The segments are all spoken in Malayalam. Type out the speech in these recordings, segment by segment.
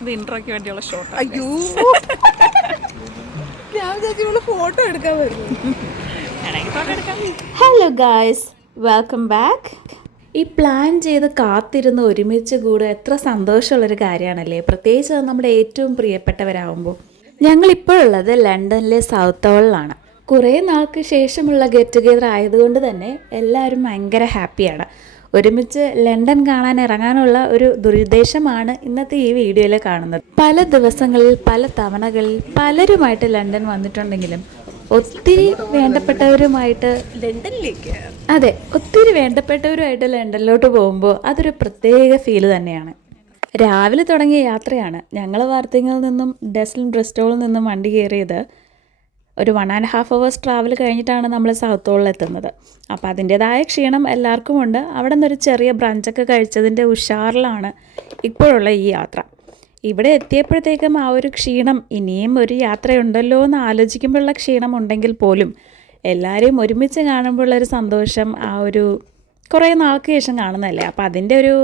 ഇത് ഇൻട്രോയ്ക്ക് വേണ്ടിയുള്ള ഷോട്ട്. അയ്യോ ഫോട്ടോ എടുക്കാൻ വരുന്നു. Hello guys, welcome back. ഈ പ്ലാൻ ചെയ്ത് കാത്തിരുന്ന് ഒരുമിച്ച് കൂടുക എത്ര സന്തോഷമുള്ളൊരു കാര്യമാണല്ലേ, പ്രത്യേകിച്ച് അത് നമ്മുടെ ഏറ്റവും പ്രിയപ്പെട്ടവരാകുമ്പോൾ. ഞങ്ങളിപ്പോഴുള്ളത് ലണ്ടനിലെ സൗത്ത് ഹോളിലാണ്. കുറേ നാൾക്ക് ശേഷമുള്ള ഗെറ്റ് ടുഗെദർ ആയതുകൊണ്ട് തന്നെ എല്ലാവരും ഭയങ്കര ഹാപ്പിയാണ്. ഒരുമിച്ച് ലണ്ടൻ കാണാൻ ഇറങ്ങാനുള്ള ഒരു ദുരുദ്ദേശമാണ് ഇന്നത്തെ ഈ വീഡിയോയിൽ കാണുന്നത്. പല ദിവസങ്ങളിൽ പല തവണകളിൽ പലരുമായിട്ട് ലണ്ടൻ വന്നിട്ടുണ്ടെങ്കിലും ഒത്തിരി വേണ്ടപ്പെട്ടവരുമായിട്ട് ലണ്ടനിലേക്ക് ഒത്തിരി വേണ്ടപ്പെട്ടവരുമായിട്ട് ലണ്ടനിലോട്ട് പോകുമ്പോൾ അതൊരു പ്രത്യേക ഫീല് തന്നെയാണ്. രാവിലെ തുടങ്ങിയ യാത്രയാണ്. ഞങ്ങൾ വാർത്തിങ്ങിൽ നിന്നും ബ്രിസ്റ്റോളിൽ നിന്നും വണ്ടി കയറിയത് ഒരു 1.5 hours ട്രാവൽ കഴിഞ്ഞിട്ടാണ് നമ്മൾ സൗത്ത് ഹോളിൽ എത്തുന്നത്. അപ്പോൾ അതിൻ്റേതായ ക്ഷീണം എല്ലാവർക്കും ഉണ്ട്. അവിടെ നിന്നൊരു ചെറിയ ബ്രഞ്ചൊക്കെ കഴിച്ചതിൻ്റെ ഉഷാറിലാണ് ഇപ്പോഴുള്ള ഈ യാത്ര. ഇവിടെ എത്തിയപ്പോഴത്തേക്കും ആ ഒരു ക്ഷീണം, ഇനിയും ഒരു യാത്രയുണ്ടല്ലോ എന്ന് ആലോചിക്കുമ്പോഴുള്ള ക്ഷീണം ഉണ്ടെങ്കിൽ പോലും എല്ലാവരെയും ഒരുമിച്ച് കാണുമ്പോഴുള്ളൊരു സന്തോഷം ആ ഒരു കുറേ നാൾക്ക് ശേഷം കാണുന്നതല്ലേ, അപ്പോൾ അതിൻ്റെ ഒരു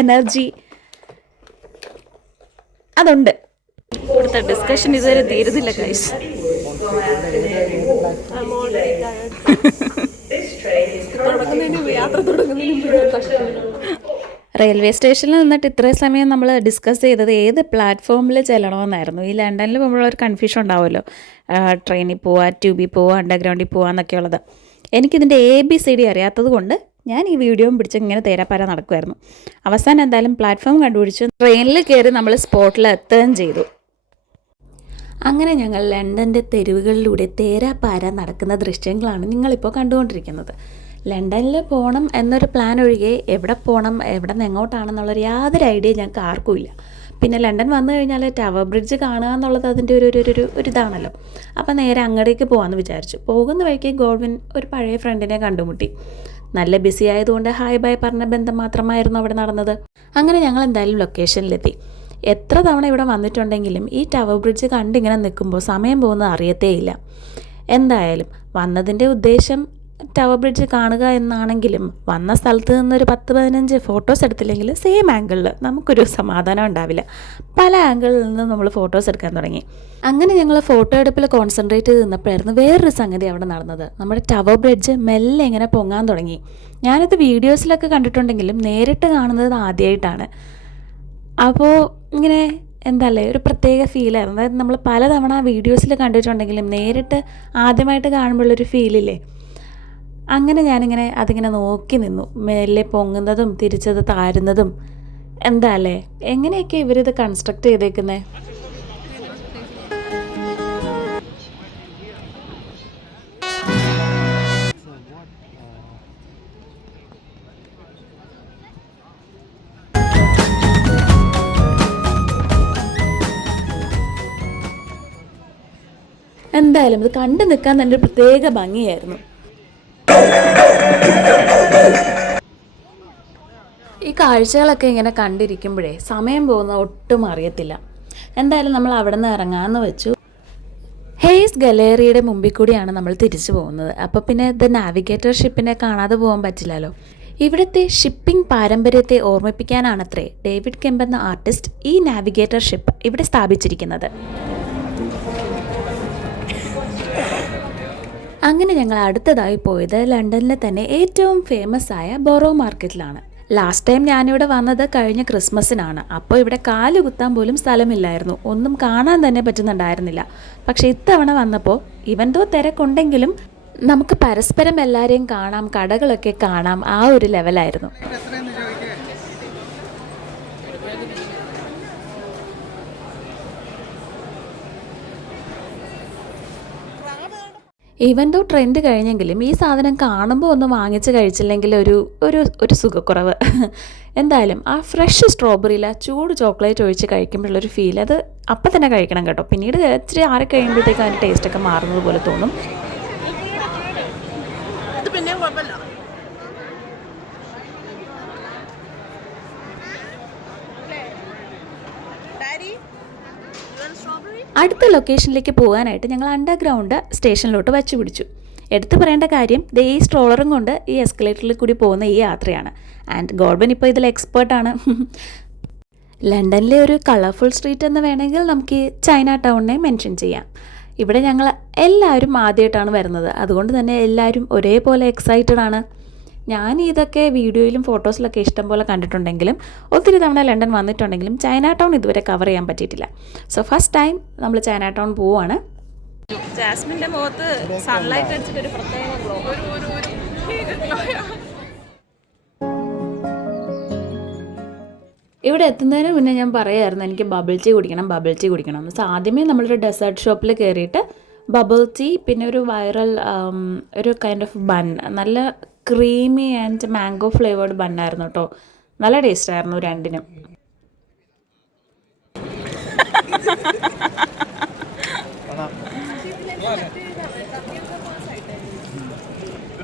എനർജി അതുണ്ട്. ഇവിടുത്തെ ഡിസ്കഷൻ ഇതുവരെ തീരുന്നില്ല ഗൈസ്. റെയിൽവേ സ്റ്റേഷനിൽ നിന്നിട്ട് ഇത്രയും സമയം നമ്മൾ ഡിസ്കസ് ചെയ്തത് ഏത് പ്ലാറ്റ്ഫോമിൽ ചെല്ലണമെന്നായിരുന്നു. ഈ ലണ്ടനിൽ പോകുമ്പോൾ ഒരു കൺഫ്യൂഷൻ ഉണ്ടാവുമല്ലോ, ട്രെയിനിൽ പോവുക, ട്യൂബിൽ പോവുക, അണ്ടർഗ്രൗണ്ടിൽ പോവുക എന്നൊക്കെയുള്ളത്. എനിക്കിതിൻ്റെ ABCD അറിയാത്തത് കൊണ്ട് ഞാൻ ഈ വീഡിയോയും പിടിച്ച് ഇങ്ങനെ തേരാപ്പാര നടക്കുമായിരുന്നു. അവസാനം എന്തായാലും പ്ലാറ്റ്ഫോം കണ്ടുപിടിച്ച് ട്രെയിനിൽ കയറി നമ്മൾ സ്പോട്ടിൽ എത്തുകയും ചെയ്തു. അങ്ങനെ ഞങ്ങൾ ലണ്ടൻ്റെ തെരുവുകളിലൂടെ തേരാപ്പാര നടക്കുന്ന ദൃശ്യങ്ങളാണ് നിങ്ങളിപ്പോൾ കണ്ടുകൊണ്ടിരിക്കുന്നത്. ലണ്ടനിൽ പോകണം എന്നൊരു പ്ലാൻ ഒഴികെ എവിടെ പോകണം, എവിടെ നിന്ന് എങ്ങോട്ടാണെന്നുള്ളൊരു യാതൊരു ഐഡിയ ഞങ്ങൾക്ക് ആർക്കും ഇല്ല. പിന്നെ ലണ്ടൻ വന്നു കഴിഞ്ഞാൽ ടവർ ബ്രിഡ്ജ് കാണുക എന്നുള്ളത് അതിൻ്റെ ഒരു ഇതാണല്ലോ. അപ്പോൾ നേരെ അങ്ങടേക്ക് പോകാമെന്ന് വിചാരിച്ചു. പോകുന്ന വഴിക്ക് ഗോഡ്വിൻ ഒരു പഴയ ഫ്രണ്ടിനെ കണ്ടുമുട്ടി. നല്ല ബിസി ആയതുകൊണ്ട് ഹായ് ബൈ പറഞ്ഞ ബന്ധം മാത്രമായിരുന്നു അവിടെ നടന്നത്. അങ്ങനെ ഞങ്ങൾ എന്തായാലും ലൊക്കേഷനിലെത്തി. എത്ര തവണ ഇവിടെ വന്നിട്ടുണ്ടെങ്കിലും ഈ ടവർ ബ്രിഡ്ജ് കണ്ടിങ്ങനെ നിൽക്കുമ്പോൾ സമയം പോകുന്നത് അറിയത്തേയില്ല. എന്തായാലും വന്നതിൻ്റെ ഉദ്ദേശം ടവർ ബ്രിഡ്ജ് കാണുക എന്നാണെങ്കിലും വന്ന സ്ഥലത്ത് നിന്നൊരു 10-15 ഫോട്ടോസ് എടുത്തില്ലെങ്കിൽ സെയിം ആംഗിളിൽ നമുക്കൊരു സമാധാനം ഉണ്ടാവില്ല. പല ആംഗിളിൽ നിന്ന് നമ്മൾ ഫോട്ടോസ് എടുക്കാൻ തുടങ്ങി. അങ്ങനെ ഞങ്ങൾ ഫോട്ടോ എടുപ്പിൽ കോൺസെൻട്രേറ്റ് ചെയ്ത് നിന്നപ്പോഴായിരുന്നു വേറൊരു സംഗതി അവിടെ നടന്നത്. നമ്മുടെ ടവർ ബ്രിഡ്ജ് മെല്ലെ ഇങ്ങനെ പൊങ്ങാൻ തുടങ്ങി. ഞാനിത് വീഡിയോസിലൊക്കെ കണ്ടിട്ടുണ്ടെങ്കിലും നേരിട്ട് കാണുന്നത് ആദ്യമായിട്ടാണ്. അപ്പോൾ ഇങ്ങനെ എന്താല്ലേ ഒരു പ്രത്യേക ഫീലായിരുന്നു. അതായത് നമ്മൾ പലതവണ വീഡിയോസിൽ കണ്ടിട്ടുണ്ടെങ്കിലും നേരിട്ട് ആദ്യമായിട്ട് കാണുമ്പോഴൊരു ഫീലില്ലേ, അങ്ങനെ ഞാനിങ്ങനെ അതിങ്ങനെ നോക്കി നിന്നു. മേലെ പൊങ്ങുന്നതും തിരിച്ചത് താരുന്നതും. എന്താ അല്ലേ, എങ്ങനെയൊക്കെ ഇവരിത് കൺസ്ട്രക്ട് ചെയ്തേക്കുന്നത്. എന്തായാലും ഇത് കണ്ടു നിൽക്കാൻ തന്നെ ഒരു പ്രത്യേക ഭംഗിയായിരുന്നു. ഈ കാഴ്ചകളൊക്കെ ഇങ്ങനെ കണ്ടിരിക്കുമ്പോഴേ സമയം പോകുന്നത് ഒട്ടും അറിയത്തില്ല. എന്തായാലും നമ്മൾ അവിടെ നിന്ന് ഇറങ്ങാമെന്ന് വെച്ചു. ഹെയ്സ് ഗലേറിയുടെ മുമ്പിൽ കൂടിയാണ് നമ്മൾ തിരിച്ചു പോകുന്നത്. അപ്പോൾ പിന്നെ ദ നാവിഗേറ്റർ ഷിപ്പിനെ കാണാതെ പോകാൻ പറ്റില്ലല്ലോ. ഇവിടുത്തെ ഷിപ്പിംഗ് പാരമ്പര്യത്തെ ഓർമ്മിപ്പിക്കാനാണത്രേ ഡേവിഡ് കെമ്പ് എന്ന ആർട്ടിസ്റ്റ് ഈ നാവിഗേറ്റർ ഷിപ്പ് ഇവിടെ സ്ഥാപിച്ചിരിക്കുന്നത്. അങ്ങനെ ഞങ്ങൾ അടുത്തതായി പോയത് ലണ്ടനിലെ തന്നെ ഏറ്റവും ഫേമസ് ആയ ബൊറോ മാർക്കറ്റിലാണ്. ലാസ്റ്റ് ടൈം ഞാനിവിടെ വന്നത് കഴിഞ്ഞ ക്രിസ്മസിനാണ്. അപ്പോൾ ഇവിടെ കാല് കുത്താൻ പോലും സ്ഥലമില്ലായിരുന്നു, ഒന്നും കാണാൻ തന്നെ പറ്റുന്നുണ്ടായിരുന്നില്ല. പക്ഷേ ഇത്തവണ വന്നപ്പോൾ ഇവന്തോ തിരക്കുണ്ടെങ്കിലും നമുക്ക് പരസ്പരം എല്ലാവരെയും കാണാം, കടകളൊക്കെ കാണാം, ആ ഒരു ലെവലായിരുന്നു. ഈവൻ ദോ ട്രെൻഡ് കഴിഞ്ഞെങ്കിലും ഈ സാധനം കാണുമ്പോൾ ഒന്ന് വാങ്ങിച്ച് കഴിച്ചില്ലെങ്കിൽ ഒരു സുഖക്കുറവ്. എന്തായാലും ആ ഫ്രഷ് സ്ട്രോബെറിയിൽ ആ ചൂട് ചോക്ലേറ്റ് ഒഴിച്ച് കഴിക്കുമ്പോഴുള്ളൊരു ഫീൽ അത് അപ്പം തന്നെ കഴിക്കണം കേട്ടോ. പിന്നീട് ഇച്ചിരി ആറി കഴിയുമ്പോഴത്തേക്കും അതിൻ്റെ ടേസ്റ്റൊക്കെ മാറുന്നത് പോലെ തോന്നും. അടുത്ത ലൊക്കേഷനിലേക്ക് പോകാനായിട്ട് ഞങ്ങൾ അണ്ടർഗ്രൗണ്ട് സ്റ്റേഷനിലോട്ട് വച്ചു പിടിച്ചു. എടുത്തു പറയേണ്ട കാര്യം ഈ സ്ട്രോളറും കൊണ്ട് ഈ എസ്കലേറ്ററിൽ കൂടി പോകുന്ന ഈ യാത്രയാണ്. ആൻഡ് ഗോഡ്വിൻ ഇപ്പോൾ ഇതിൽ എക്സ്പേർട്ടാണ്. ലണ്ടനിലെ ഒരു കളർഫുൾ സ്ട്രീറ്റ് എന്ന് വേണമെങ്കിൽ നമുക്ക് ഈ ചൈന ടൗണിനെ മെൻഷൻ ചെയ്യാം. ഇവിടെ ഞങ്ങൾ എല്ലാവരും ആദ്യമായിട്ടാണ് വരുന്നത്, അതുകൊണ്ട് തന്നെ എല്ലാവരും ഒരേപോലെ എക്സൈറ്റഡ് ആണ്. ഞാൻ ഇതൊക്കെ വീഡിയോയിലും ഫോട്ടോസിലൊക്കെ ഇഷ്ടം പോലെ കണ്ടിട്ടുണ്ടെങ്കിലും ഒത്തിരി തവണ ലണ്ടൻ വന്നിട്ടുണ്ടെങ്കിലും ചൈന ടൗൺ ഇതുവരെ കവർ ചെയ്യാൻ പറ്റിയിട്ടില്ല. സോ ഫസ്റ്റ് ടൈം നമ്മൾ ചൈന ടൗൺ പോവുകയാണ്. ജാസ്മിൻ്റെ മുഖത്ത് സൺലൈറ്റ് അടിച്ചിട്ട് ഒരു പ്രത്യേക ഗ്ലോ. ഇവിടെ എത്തുന്നതിന് മുന്നേ ഞാൻ പറയായിരുന്നു എനിക്ക് ബബിൾ ടീ കുടിക്കണം. സോ ആദ്യമേ നമ്മളൊരു ഡെസേർട്ട് ഷോപ്പിൽ കയറിയിട്ട് ബബിൾ ടീ, പിന്നെ ഒരു വൈറൽ ഒരു കൈൻഡ് ഓഫ് ബൺ, നല്ല ക്രീമി ആൻഡ് മാംഗോ ഫ്ലേവേർഡ് ബണ്ണായിരുന്നു കേട്ടോ. നല്ല ടേസ്റ്റ് ആയിരുന്നു രണ്ടിനും.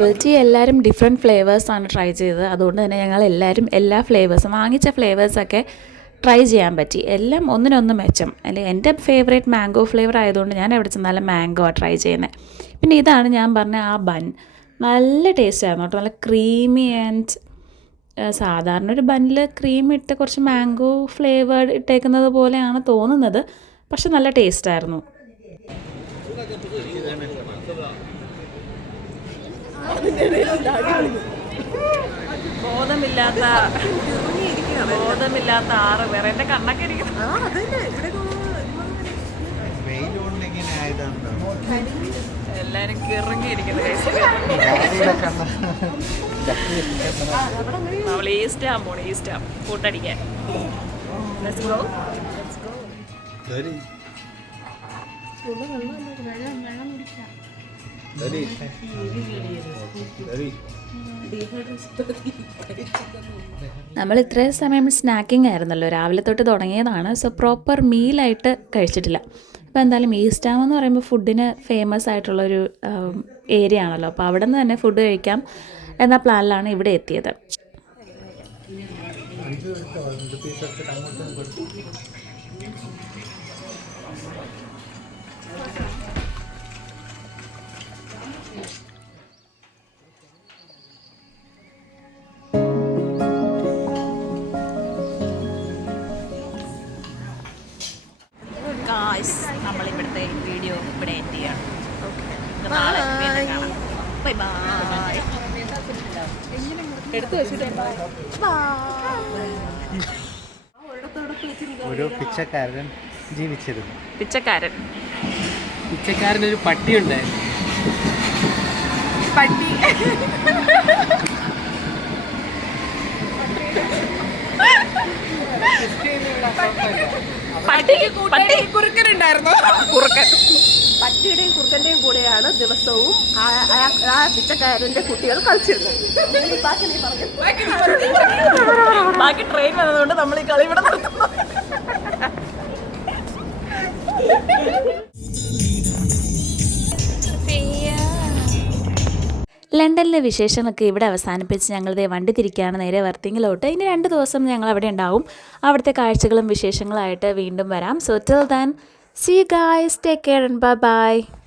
ബബിൾ ടീ എല്ലാവരും ഡിഫറെൻറ്റ് ഫ്ലേവേഴ്സാണ് ട്രൈ ചെയ്തത്. അതുകൊണ്ട് തന്നെ ഞങ്ങൾ എല്ലാവരും എല്ലാ ഫ്ലേവേഴ്സും വാങ്ങിച്ച ഫ്ലേവേഴ്സൊക്കെ ട്രൈ ചെയ്യാൻ പറ്റി. എല്ലാം ഒന്നിനൊന്ന് മെച്ചം. അല്ലെങ്കിൽ എൻ്റെ ഫേവറേറ്റ് മാംഗോ ഫ്ലേവർ ആയതുകൊണ്ട് ഞാൻ എവിടെ ചെന്നാലും മാംഗോ ആണ് ട്രൈ ചെയ്യുന്നത്. പിന്നെ ഇതാണ് ഞാൻ പറഞ്ഞ ആ ബൺ, നല്ല ടേസ്റ്റ് ആയിരുന്നു കേട്ടോ. നല്ല ക്രീമി ആൻഡ് സാധാരണ ഒരു ബണ്ണിൽ ക്രീം ഇട്ട് കുറച്ച് മാംഗോ ഫ്ലേവർ ഇട്ടേക്കുന്നത് പോലെയാണ് തോന്നുന്നത്, പക്ഷെ നല്ല ടേസ്റ്റായിരുന്നു. ബോധമില്ലാത്ത 6 പേർ എൻ്റെ കണ്ണൊക്കെ ഇരിക്കുന്നു. എല്ലാരും കിറങ്ങിയിരിക്കുന്നു. നമ്മൾ ഈസ്റ്റാൻ പോണു, ഈസ്റ്റാൻ കൂട്ടടിക്കാൻ. നമ്മൾ ഇത്രയും സമയം സ്നാക്കിംഗ് ആയിരുന്നല്ലോ, രാവിലെ തൊട്ട് തുടങ്ങിയതാണ്. സോ പ്രോപ്പർ മീലായിട്ട് കഴിച്ചിട്ടില്ല. അപ്പോൾ എന്തായാലും ഈസ്റ്റാം എന്ന് പറയുമ്പോൾ ഫുഡിന് ഫേമസ് ആയിട്ടുള്ളൊരു ഏരിയ ആണല്ലോ, അപ്പോൾ അവിടെ നിന്ന് തന്നെ ഫുഡ് കഴിക്കാം എന്ന പ്ലാനിലാണ് ഇവിടെ എത്തിയത്. നമ്മളിവിടുത്തെ വീഡിയോ ഇവിടെ എൻഡ് ചെയ്യണം. നാളെ കാണാം. Bye bye. എടുത്തു വെച്ചിട്ട് ഒരു പിച്ചക്കാരൻ ജീവിച്ചിരുന്നു. പിച്ചക്കാരനൊരു പട്ടിയുണ്ടായിരുന്നു. പട്ടി കുറുക്കനുണ്ടായിരുന്നു. പട്ടിയുടെയും കുറുക്കന്റെയും കൂടെയാണ് ദിവസവും ആ പിച്ചക്കാരന്റെ കുട്ടികൾ കളിച്ചിരുന്നത്. ബാക്കി ട്രെയിൻ വന്നതുകൊണ്ട് നമ്മൾ ഈ കളി ഇവിടെ നടത്തുന്നു. ലണ്ടനിലെ വിശേഷങ്ങളൊക്കെ ഇവിടെ അവസാനിപ്പിച്ച് ഞങ്ങളുടെ വണ്ടി തിരിക്കുകയാണ് നേരെ വർത്തിങ്ങിലോട്ട്. ഇനി 2 ദിവസം ഞങ്ങൾ അവിടെ ഉണ്ടാവും. അവിടുത്തെ കാഴ്ചകളും വിശേഷങ്ങളായിട്ട് വീണ്ടും വരാം. So till then, see you guys, take care and bye bye.